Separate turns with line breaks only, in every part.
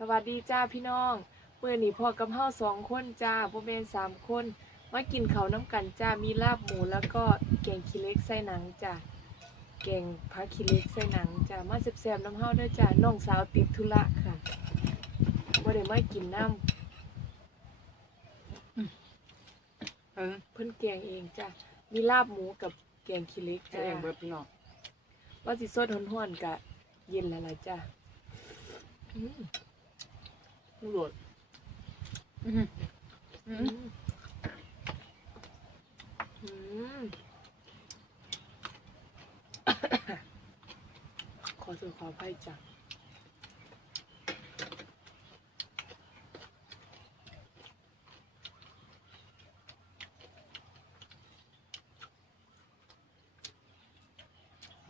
สวัสดีจ้าพี่น้องเมื่อนี้พ่อกับเฮาสองคนจ้าบ่แม่นสามคนมากินข้าวน้ำกันจ้ามีลาบหมูแล้วก็แกงขี้เหล็กใส่หนังจ้าแกงผักขี้เหล็กใส่หนังจ้ามาแซ่บๆน้ำเฮาเด้อจ้าน้องสาวติดธุระค่ะบ่ได้มากินน้
เออำ
เพิ่นแกงเองจ้ามีลาบหมูกับแกงขี้เหล็ก
จะ
จ้า
เองเบิดพี่น้อง
ว่าสิสดฮ้อนๆกะเย็นแล้วล่ะจ้าอืม
ลู กโดดอืมอื
อื
ม
มอืมขอสู่ขออภัยจ้ะ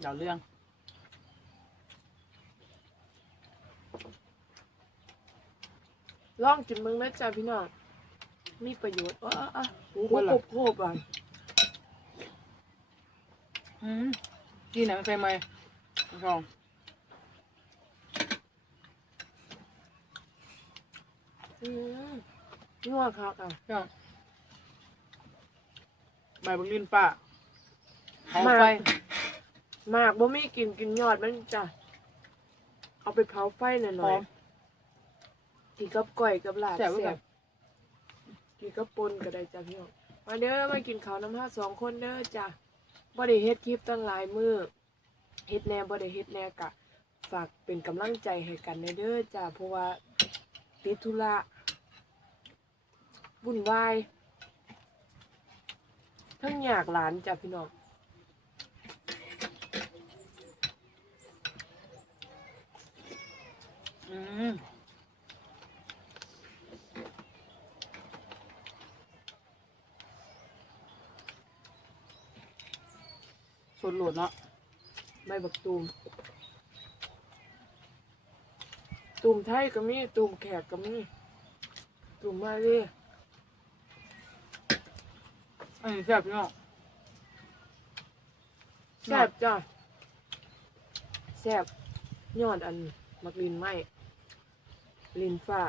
เดาเรื่อง
ลองกินมึงนะจ้ะพี่น้องมีประโยชน์อ๋ออ๋อโอ้โหโคบโคบอะ
อืมกินหนังใส่ไหมพี่น้อง
อืมนัวคักอะ
พี่น้องใบบักลินป้าเอา
มา
ไฟ
มากบ่มีกินกินยอดมันจ้ะเอาไปเผาไฟห
ห
น่
อ
อย
ม
ๆ กินกับก้อยกับลาบ
แซ่บ
แซ่
เว้ย
บกินกับปนก็ได้จ้ะพี่น้องมาเด้อมากินข้าวน้ำห้าสองคนเด้อจ้ะบ่ได้เฮ็ดคลิปตั้งหลายมื้อเฮ็ดแหน่บ่ได้เฮ็ดแหน่กะ ฝากเป็นกำลังใจให้กันเด้อจ้ะเพราะว่าติดธุระวุ่นวายทั้งอยากหลานจ้ะพี่น้อง
อืม ดโหลดเนาะ
ใบบักตูมตูมไทยก็มีตูมแขกก็มีตูมมาเลย
อันนี้แซ่บพี่น้อง
แซ่บจ้ะแซ่บยอดอันมักลินไหมลินฟ้า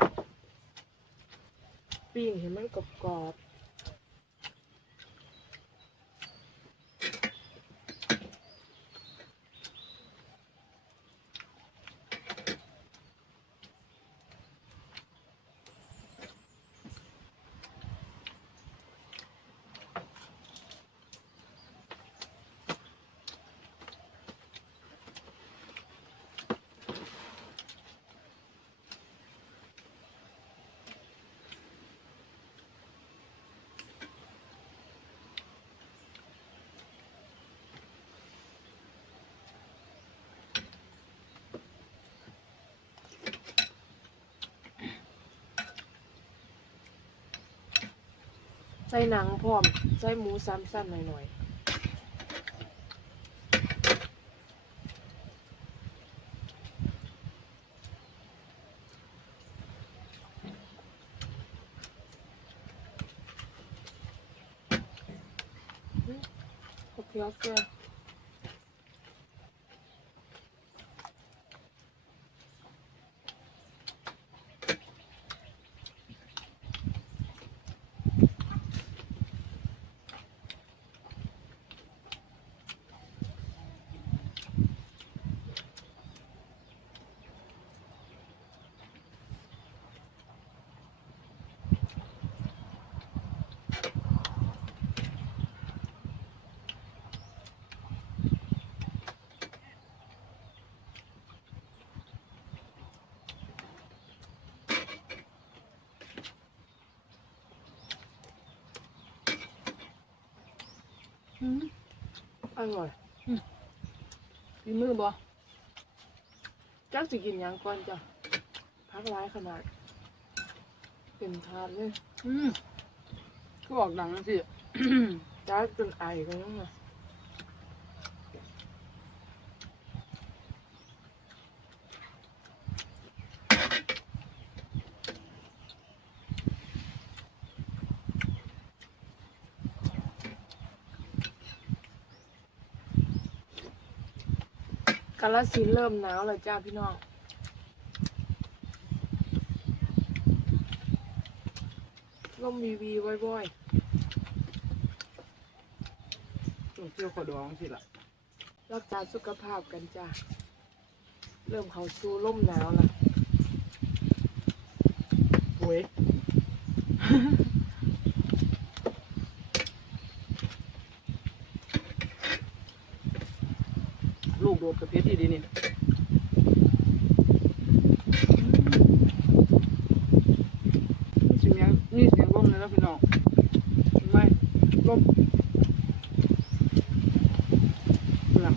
ปิ้งเห็นมันกรอบกรอบๆ ใส่หนังพร้อม ใส่หมูซ้ำสั้นหน่อยๆอืมโอ อเคอร่อย
พี่มือบ่
จักสิกินหยังก่อนจ้ะพักร้ายขนาด เป็นทานเลย
อืมก็ออกดังจังสิ
จ้าจนไอกันยังไง กาลสินเริ่มหนาวแล้วจ้าพี่น้องร่มวีวีบ่อย
ตัวเที่ยวขอดองสิล่ะ
รักษาสุขภาพกันจ้า เริ่มเขาสู่มหนาวละ
โอ้ย ลูกโดดกระเพชรดีนี่นี่เสียงนี่เสียงลมเลยแล้วพี่น้องเห็นไหมลมน่ะ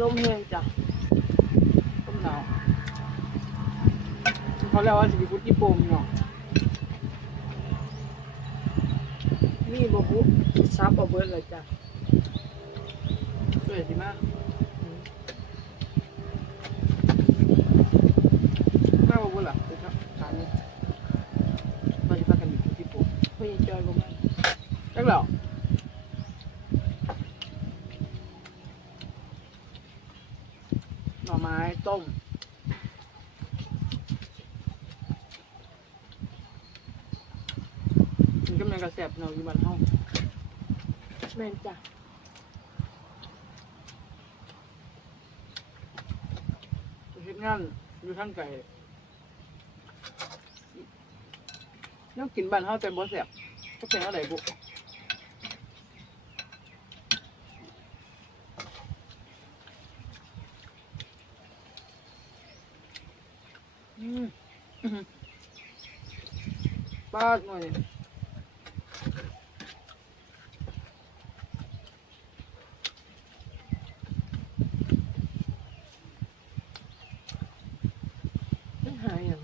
ร่มแห้งจ้ะ
ลมหนาวเขาเรียกว่าสิบิคุจิโปมพี่น้อง
นี่บ่บุซับเอาเบิดเลยจ้ะ
สวยสิมาก
อืม
มากกว่าบุญล่ะไปครับถามเลยมาจะพากันบิคุจิโปม
พ่อใหญ่จอยบ่มา
จักแล้วหน่อไม้ต้ม มันก็มันกระแสบเนาะอยู่บ้านเฮา
แม่นจ้ะ
ไปเฮ็ดงานอยู่ทางไกลแนวกินบ้านเฮาแต่บ่แซ่บก็เป็นอะไรบุอืมอื้อหือปาดหน่อย
มันหายหยัง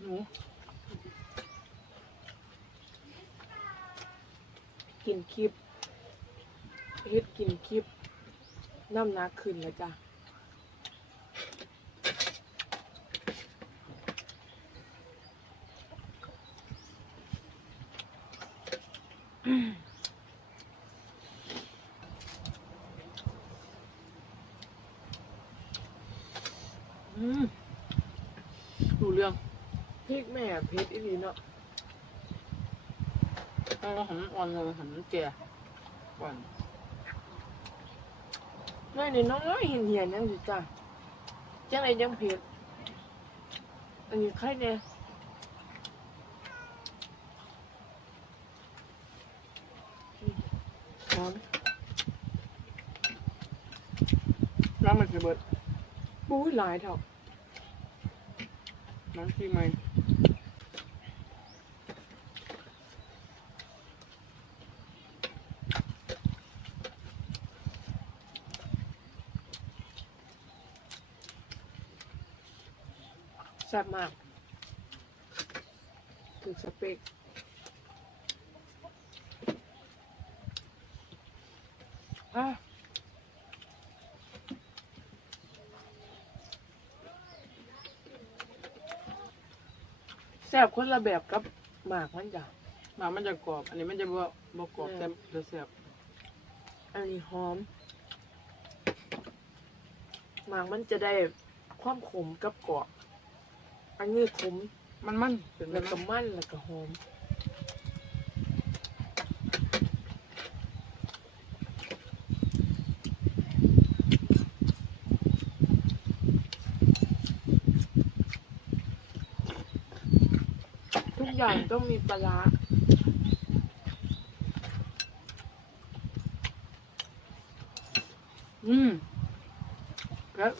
หนู
กินคลิปเฮ็ดกินคลิป น้ำหนักขึ้นแล้วจ้ะ
ดูเรื่อง
พริกแม่เผ็ดอีหลีเนาะ
ให้เราหันอ่อนเราหันแก่ก่อน
น้อยนี่น้อยๆเหี่ยนๆจังสิจ้ะจังไดยังเผ็ดอันนี้ไข่แน่อืมหอม
น้ำมันจะเบิด
ปุ้ยหลายเถอะ
น้ำที่ไม่
แซ่บมากถูกสเปกอะแซ่บคนละแบบกับหมากมันจ้ะ
น้ำมันจะกรอบ อันนี้มันจะบ่บ่กรอบ
เออ
แต่จะแซ่บ
อันนี้หอม หมากมันจะได้ความขมกับกรอบ อันนี้ขม
มันมันเป็น
แล้วก็
มัน
มันแล้วก็หอมทุกอย่างต้องมีปลาร้า
อืมแล้ว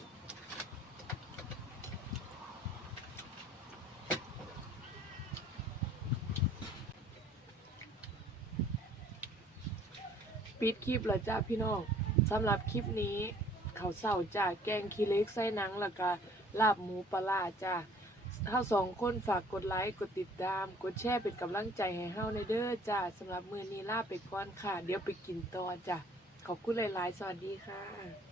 ปิดคลิปแล้วจ้าพี่น้องสำหรับคลิปนี้เขาเศร้าจ้าแกงคีเล็กไส้นังแล้วก็ลาบหมูปลาจ้าจ้าเฮาสองคนฝากกดไลค์กดติดตาม กดแชร์เป็นกำลังใจให้เฮาในเด้อจ้าสำหรับมือนี้ลาไปก่อนค่ะ เดี๋ยวไปกินต่อจ้าขอบคุณหลายๆ สวัสดีค่ะ